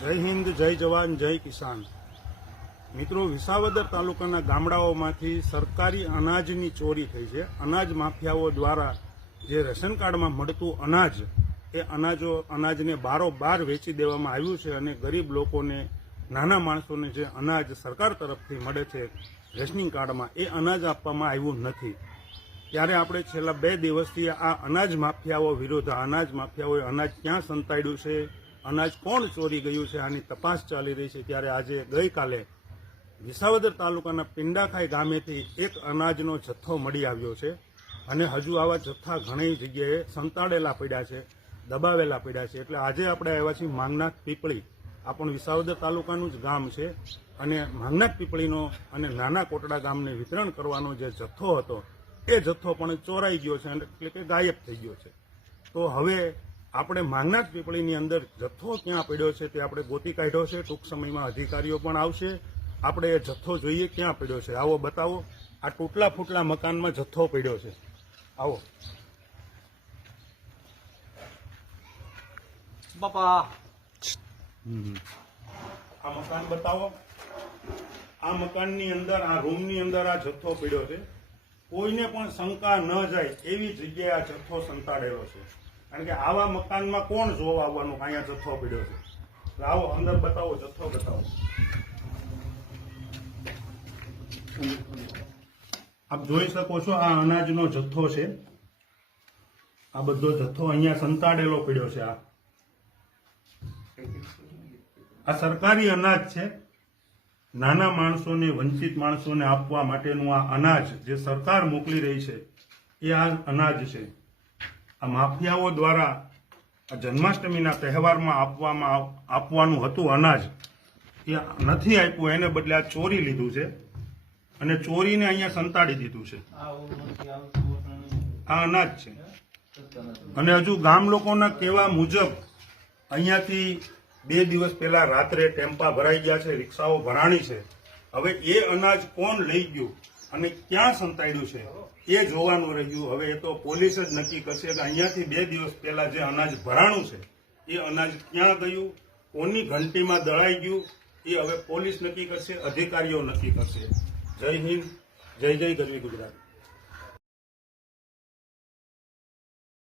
જય હિન્દ, જય જવાન, જય કિસાન. મિત્રો, વિસાવદર તાલુકાના ગામડાઓમાંથી સરકારી અનાજની ચોરી થઈ છે. અનાજ માફિયાઓ દ્વારા જે રેશન કાર્ડમાં મળતું અનાજ, એ અનાજો, અનાજને બારોબાર વેચી દેવામાં આવ્યું છે અને ગરીબ લોકોને, નાના માણસોને જે અનાજ સરકાર તરફથી મળે છે રેશનિંગ કાર્ડમાં, એ અનાજ આપવામાં આવ્યું નથી. ત્યારે આપણે છેલ્લા બે દિવસથી આ અનાજ માફિયાઓ વિરુદ્ધ અનાજ માફિયાઓએ અનાજ ક્યાં સંતાડ્યું છે? અનાજ કોણ ચોરી ગયું છે, આની તપાસ ચાલી રહી છે. ત્યારે આજે ગઈકાલે વિસાવદર તાલુકાના પિંડાખાઈ ગામેથી એક અનાજનો જથ્થો મળી આવ્યો છે અને હજુ આવા જથ્થા ઘણી જગ્યાએ સંતાડેલા પડ્યા છે, દબાવેલા પડ્યા છે. એટલે આજે આપણે આવ્યા છીએ માંગનાથ પીપળી. આ પણ વિસાવદર તાલુકાનું જ ગામ છે અને માંગનાથ પીપળીનો અને નાના કોટડા ગામને વિતરણ કરવાનો જે જથ્થો હતો, એ જથ્થો પણ ચોરાઈ ગયો છે એટલે કે ગાયબ થઈ ગયો છે. તો હવે આપણે માંગનાથ પીપળીની અંદર જથ્થો ક્યાં પડ્યો છે તે આપણે ગોતી કાઢ્યો છે. ટૂંક સમયમાં અધિકારીઓ પણ આવશે. આપણે એ જથ્થો જોઈએ ક્યાં પડ્યો છે. આવો બતાવો. આ તૂટલા ફૂટલા મકાનમાં જથ્થો પડ્યો છે. આવો. બાપા. આ મકાન બતાવો. આ મકાનની અંદર આ રૂમની અંદર આ જથ્થો પડ્યો છે. કોઈને પણ શંકા ન જાય એવી જગ્યાએ આ જથ્થો સંતાડેલો છે. કારણ કે આવા મકાનમાં કોણ જોવા આવવાનું? અહીંયા જથ્થો પડ્યો છે. આવો અંદર બતાવો, જથ્થો બતાવો. આપ જોઈ શકો છો આ અનાજનો જથ્થો છે. આ બધો જથ્થો અહીંયા સંતાડેલો પડ્યો છે આ. આ સરકારી અનાજ છે. નાના માણસોને, વંચિત માણસોને આપવા માટેનું આ અનાજ જે સરકાર મોકલી રહી છે, એ આ અનાજ છે. આ માફિયાઓ દ્વારા આ જન્માષ્ટમીના તહેવારમાં આપવામાં આપવાનું હતું અનાજ. એ નથી આપ્યું, એને બદલે આ ચોરી લીધું છે. અને ચોરીને અહીંયા સંતાડી દીધું છે. આ અનાજ છે. અને હજુ ગામ લોકોના કહેવા મુજબ અહીંયાથી બે દિવસ પહેલા રાત્રે ટેમ્પા ભરાઈ ગયા છે, રિક્ષાઓ ભરાણી છે. હવે એ અનાજ કોણ લઈ ગયું? અને ક્યાં સંતાડ્યું છે? એ જોવાનું રહ્યું. હવે એ તો પોલીસ જ નક્કી કરશે કે અહીંયાથી બે દિવસ પહેલા જે અનાજ ભરાણું છે, એ અનાજ ક્યાં ગયું? કોની ઘંટીમાં દળાઈ ગયું? એ હવે પોલીસ નક્કી કરશે, અધિકારીઓ નક્કી કરશે. જય હિન્દ, જય જય ગરવી ગુજરાત.